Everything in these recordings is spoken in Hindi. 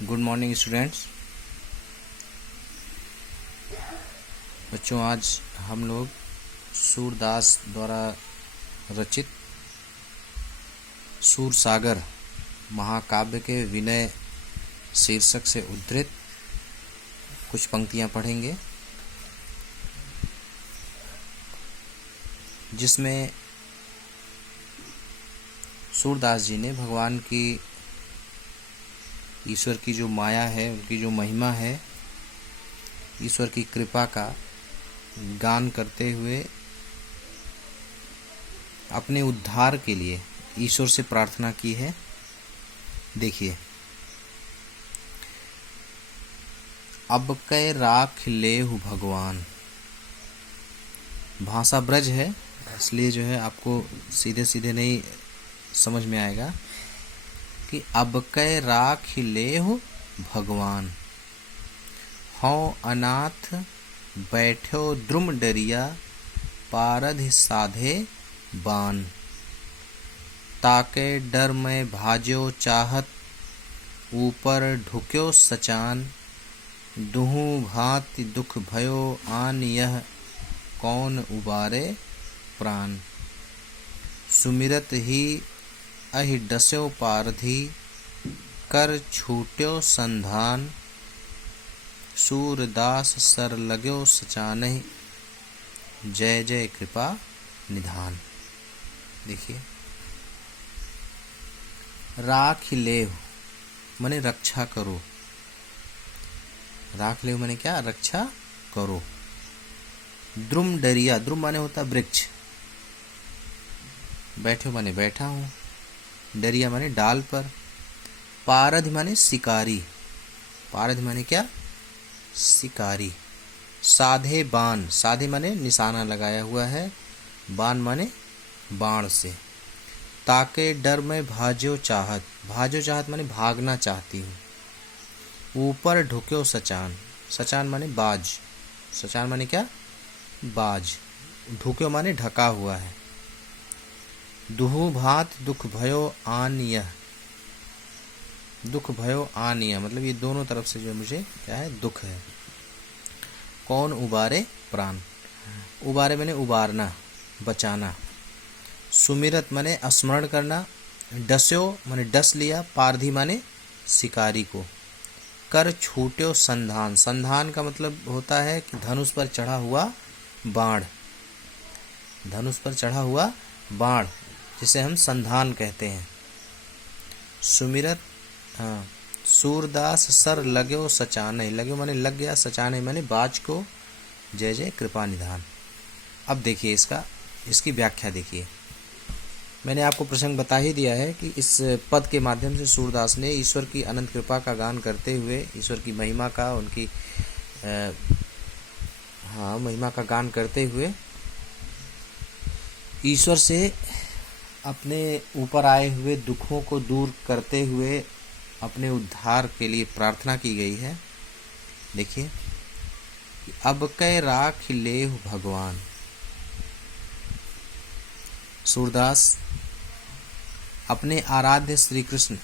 Good morning students. बच्चों, आज हम लोग सूरदास द्वारा रचित सूरसागर महाकाव्य के विनय शीर्षक से उद्धृत कुछ पंक्तियां पढ़ेंगे, जिसमें सूरदास जी ने भगवान की, ईश्वर की जो माया है, उनकी जो महिमा है, ईश्वर की कृपा का गान करते हुए अपने उद्धार के लिए ईश्वर से प्रार्थना की है। देखिए, अब कै राख लेहु भगवान। भाषा ब्रज है, इसलिए जो है आपको सीधे सीधे नहीं समझ में आएगा कि अब कै राख लेहु भगवान। हौ अनाथ बैठो द्रुम डरिया, पारध साधे बान। ताके डर में भाज्यो चाहत, ऊपर ढुक्यो सचान। दुहु भांति दुख भयो आन, यह कौन उबारे प्राण। सुमिरत ही अहि डस्यो पारधी, कर छूट्यो संधान। सूरदास सर लाग्यो सचानहि, जय जय कृपा निधान। देखिए, राख लेहु माने रक्षा करो। राख लेहु माने क्या? रक्षा करो। द्रुम डरिया, द्रुम माने होता वृक्ष। बैठो माने बैठा हूं। डरिया माने डाल पर। पारध माने शिकारी। पारध माने क्या? शिकारी। साधे बाण, साधे माने निशाना लगाया हुआ है, बाण माने बाण से। ताके डर में भाज्यो चाहत, भाज्यो चाहत माने भागना चाहती हूँ। ऊपर ढुक्यो सचान, सचान माने बाज। सचान माने क्या? बाज। ढुक्यो माने ढका हुआ है। दुहु भात दुख भयो आन, यह दुख भयो आन, यह मतलब ये दोनों तरफ से जो मुझे क्या है? दुख है। कौन उबारे प्राण। उबारे माने उबारना, बचाना। सुमिरत माने स्मरण करना। डस्यो माने डस लिया। पारधी माने शिकारी को। कर छूट्यो संधान, संधान का मतलब होता है कि धनुष पर चढ़ा हुआ बाण। धनुष पर चढ़ा हुआ बाण जिसे हम संधान कहते हैं। सुमिरत, हाँ। सूरदास सर लाग्यो सचानहि, लाग्यो माने लग गया, सचानहि माने बाज को, जय जय कृपा निधान। अब देखिए इसकी व्याख्या देखिए। मैंने आपको प्रसंग बता ही दिया है कि इस पद के माध्यम से सूरदास ने ईश्वर की अनंत कृपा का गान करते हुए, ईश्वर की महिमा का, उनकी महिमा का गान करते हुए ईश्वर से अपने ऊपर आए हुए दुखों को दूर करते हुए अपने उद्धार के लिए प्रार्थना की गई है। देखिए, अब कै राख लेहु भगवान। सूरदास अपने आराध्य श्री कृष्ण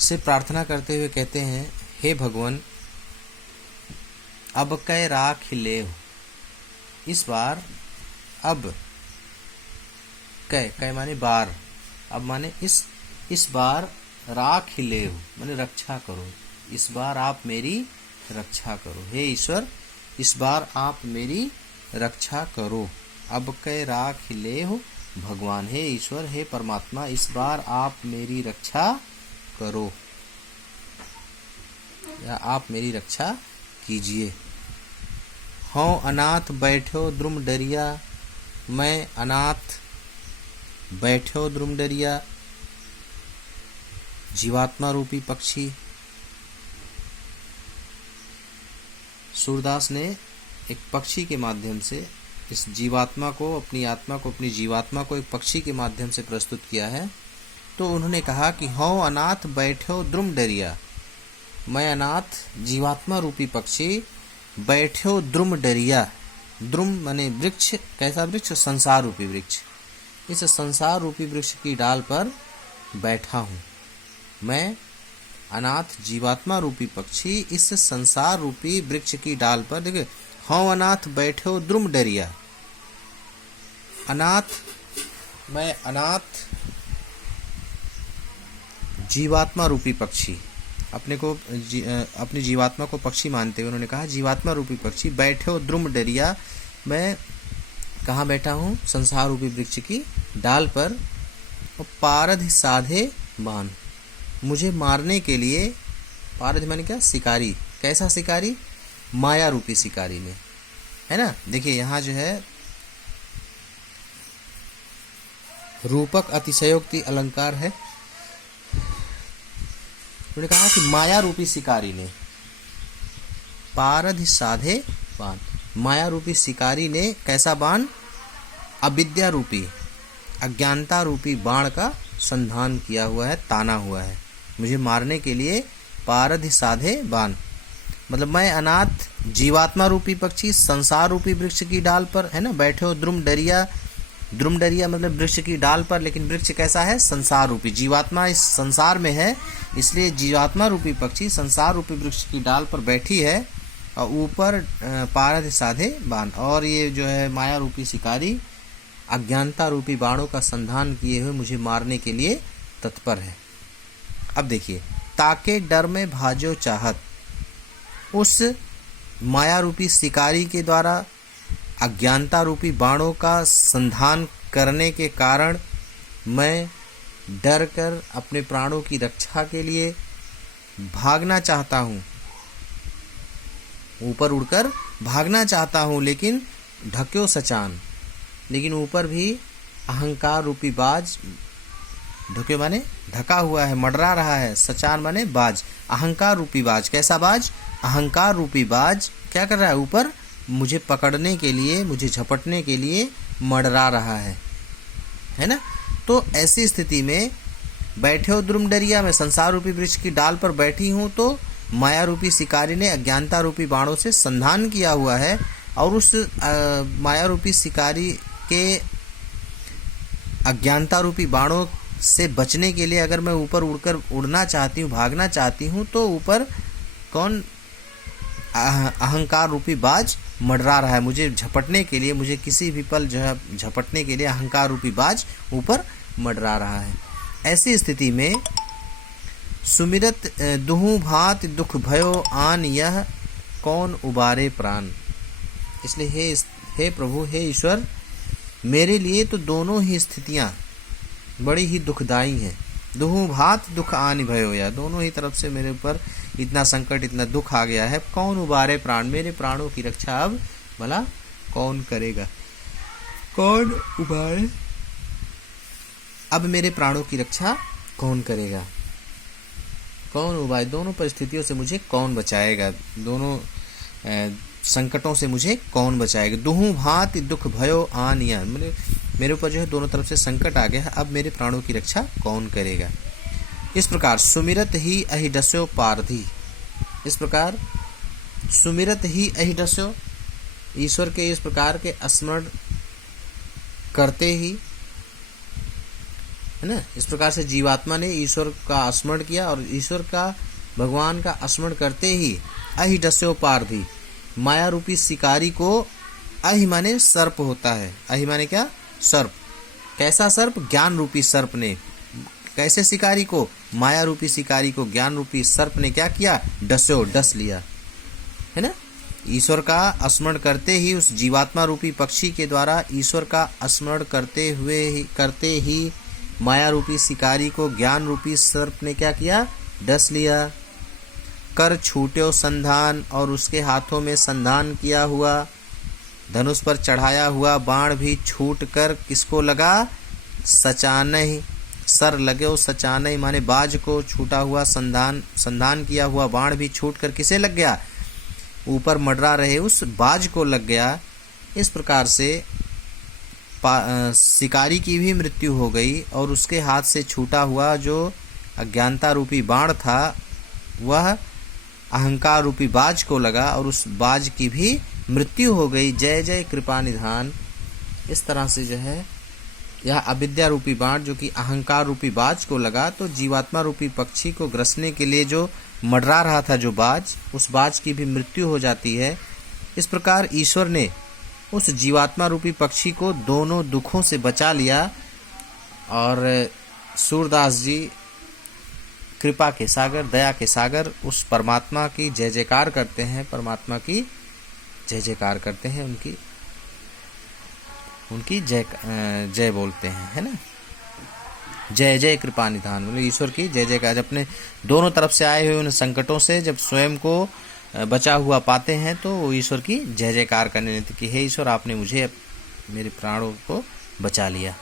से प्रार्थना करते हुए कहते हैं, हे भगवान, अब कै राख लेहु। इस बार, अब कै माने बार, अब माने इस बार राख लेहु माने रक्षा करो। इस बार आप मेरी रक्षा करो। हे ईश्वर, इस बार आप मेरी रक्षा करो। अब कै राख लेहु भगवान। हे ईश्वर, हे परमात्मा, इस बार आप मेरी रक्षा करो या आप मेरी रक्षा कीजिए। हौ अनाथ बैठो द्रुम डरिया, मैं अनाथ बैठो द्रुम डरिया। जीवात्मा रूपी पक्षी। सूरदास ने एक पक्षी के माध्यम से इस जीवात्मा को, अपनी आत्मा को, अपनी जीवात्मा को एक पक्षी के माध्यम से प्रस्तुत किया है। तो उन्होंने कहा कि हौ अनाथ बैठो द्रुम डरिया, मैं अनाथ जीवात्मा रूपी पक्षी बैठो द्रुम डरिया। द्रुम माने वृक्ष। कैसा वृक्ष? संसार रूपी वृक्ष। इस संसार रूपी वृक्ष की डाल पर बैठा हूँ। मैं अनाथ जीवात्मा रूपी पक्षी इस संसार रूपी वृक्ष की डाल पर, देखिए, हौ अनाथ बैठो द्रुम डरिया। अनाथ, मैं अनाथ जीवात्मा रूपी पक्षी, अपने को अपनी जीवात्मा को पक्षी मानते हुए उन्होंने कहा जीवात्मा रूपी पक्षी बैठे हो द्रुम डरिया, मैं कहाँ बैठा हूँ? संसार रूपी वृक्ष की डाल पर। और पारध साधे बाण, मुझे मारने के लिए, पारध माने क्या? शिकारी। कैसा शिकारी? माया रूपी शिकारी ने, है ना। देखिए यहाँ जो है रूपक अतिशयोक्ति अलंकार है। उन्होंने कहा कि माया रूपी शिकारी ने, पारध साधे बाण, माया रूपी शिकारी ने कैसा बाण? अविद्या रूपी, अज्ञानता रूपी बाण का संधान किया हुआ है, ताना हुआ है मुझे मारने के लिए। पारध साधे बाण मतलब मैं अनाथ जीवात्मा रूपी पक्षी संसार रूपी वृक्ष की डाल पर, है ना, बैठे हो द्रुम डरिया। द्रुम डरिया मतलब वृक्ष की डाल पर, लेकिन वृक्ष कैसा है? संसार रूपी। जीवात्मा इस संसार में है, इसलिए जीवात्मा रूपी पक्षी संसार रूपी वृक्ष की डाल पर बैठी है और ऊपर पारध साधे बाण, और ये जो है माया रूपी शिकारी अज्ञानता रूपी बाणों का संधान किए हुए मुझे मारने के लिए तत्पर है। अब देखिए, ताके डर में भाजो चाहत, उस माया रूपी शिकारी के द्वारा अज्ञानता रूपी बाणों का संधान करने के कारण मैं डर कर अपने प्राणों की रक्षा के लिए भागना चाहता हूँ, ऊपर उड़कर भागना चाहता हूँ, लेकिन ढक्यो सचान, लेकिन ऊपर भी अहंकार रूपी बाज, ढक्यो माने ढका हुआ है, मंडरा रहा है, सचान माने बाज, अहंकार रूपी बाज। कैसा बाज? अहंकार रूपी बाज क्या कर रहा है? ऊपर मुझे पकड़ने के लिए, मुझे झपटने के लिए मंडरा रहा है ना। तो ऐसी स्थिति में बैठे हो द्रुम डरिया, मैं संसार रूपी वृक्ष की डाल पर बैठी हूँ, तो माया रूपी शिकारी ने अज्ञानता रूपी बाणों से संधान किया हुआ है, और उस माया रूपी शिकारी के अज्ञानता रूपी बाणों से बचने के लिए अगर मैं ऊपर उड़कर उड़ना चाहती हूँ, भागना चाहती हूँ, तो ऊपर कौन? अहंकार रूपी बाज मंडरा रहा है मुझे झपटने के लिए, मुझे किसी भी पल जो है झपटने के लिए अहंकार रूपी बाज ऊपर मंडरा रहा है। ऐसी स्थिति में सुमिरत दुहु भांति दुख भयो आन, यह कौन उबारे प्राण। इसलिए हे प्रभु, हे ईश्वर, मेरे लिए तो दोनों ही स्थितियां बड़ी ही दुखदाई हैं। दुहु भात दुख आन भयो, या दोनों ही तरफ से मेरे ऊपर इतना संकट, इतना दुख आ गया है। कौन उबारे प्राण, मेरे प्राणों की रक्षा अब भला कौन करेगा? कौन उबारे, अब मेरे प्राणों की रक्षा कौन करेगा? कौन उबारे, दोनों परिस्थितियों से मुझे कौन बचाएगा? दोनों संकटों से मुझे कौन बचाएगा? दुहु भांति दुख भयो आन, या मेरे ऊपर जो है दोनों तरफ से संकट आ गया है, अब मेरे प्राणों की रक्षा कौन करेगा? इस प्रकार सुमिरत ही अहिडस्यो पारधी, इस प्रकार सुमिरत ही अहिडस्यो, ईश्वर के इस प्रकार के स्मरण करते ही, है ना, इस प्रकार से जीवात्मा ने ईश्वर का स्मरण किया, और ईश्वर का, भगवान का स्मरण करते ही अहिडस्यो पारधी, माया रूपी शिकारी को, अहि माने सर्प होता है, अहि माने क्या? सर्प। कैसा सर्प? ज्ञान रूपी सर्प ने, कैसे शिकारी को? माया रूपी शिकारी को ज्ञान रूपी सर्प ने क्या किया? डस्यो, डस लिया, है ना। ईश्वर का स्मरण करते ही, उस जीवात्मा रूपी पक्षी के द्वारा ईश्वर का स्मरण करते ही माया रूपी शिकारी को ज्ञान रूपी सर्प ने क्या किया? डस लिया। कर छूट्यो संधान, और उसके हाथों में संधान किया हुआ, धनुष पर चढ़ाया हुआ बाण भी छूट कर किसको लगा? सचानहि, सर लगे सचानहि माने बाज को, छूटा हुआ संधान किया हुआ बाण भी छूट कर किसे लग गया? ऊपर मंडरा रहे उस बाज को लग गया। इस प्रकार से शिकारी की भी मृत्यु हो गई, और उसके हाथ से छूटा हुआ जो अज्ञानता रूपी बाण था वह अहंकार रूपी बाज को लगा, और उस बाज की भी मृत्यु हो गई। जय जय कृपा निधान। इस तरह से जो है यह अविद्या रूपी बाण जो कि अहंकार रूपी बाज को लगा, तो जीवात्मा रूपी पक्षी को ग्रसने के लिए जो मंडरा रहा था जो बाज, उस बाज की भी मृत्यु हो जाती है। इस प्रकार ईश्वर ने उस जीवात्मा रूपी पक्षी को दोनों दुखों से बचा लिया। और सूरदास जी कृपा के सागर, दया के सागर, उस परमात्मा की जय जयकार करते हैं, परमात्मा की जय जयकार करते हैं, उनकी जय बोलते हैं, है ना। जय जय कृपा निधान, मतलब ईश्वर की जय जयकार। जब अपने दोनों तरफ से आए हुए उन संकटों से जब स्वयं को बचा हुआ पाते हैं तो वो ईश्वर की जय जयकार करने लगते कि हे ईश्वर, आपने मुझे, मेरे प्राणों को बचा लिया।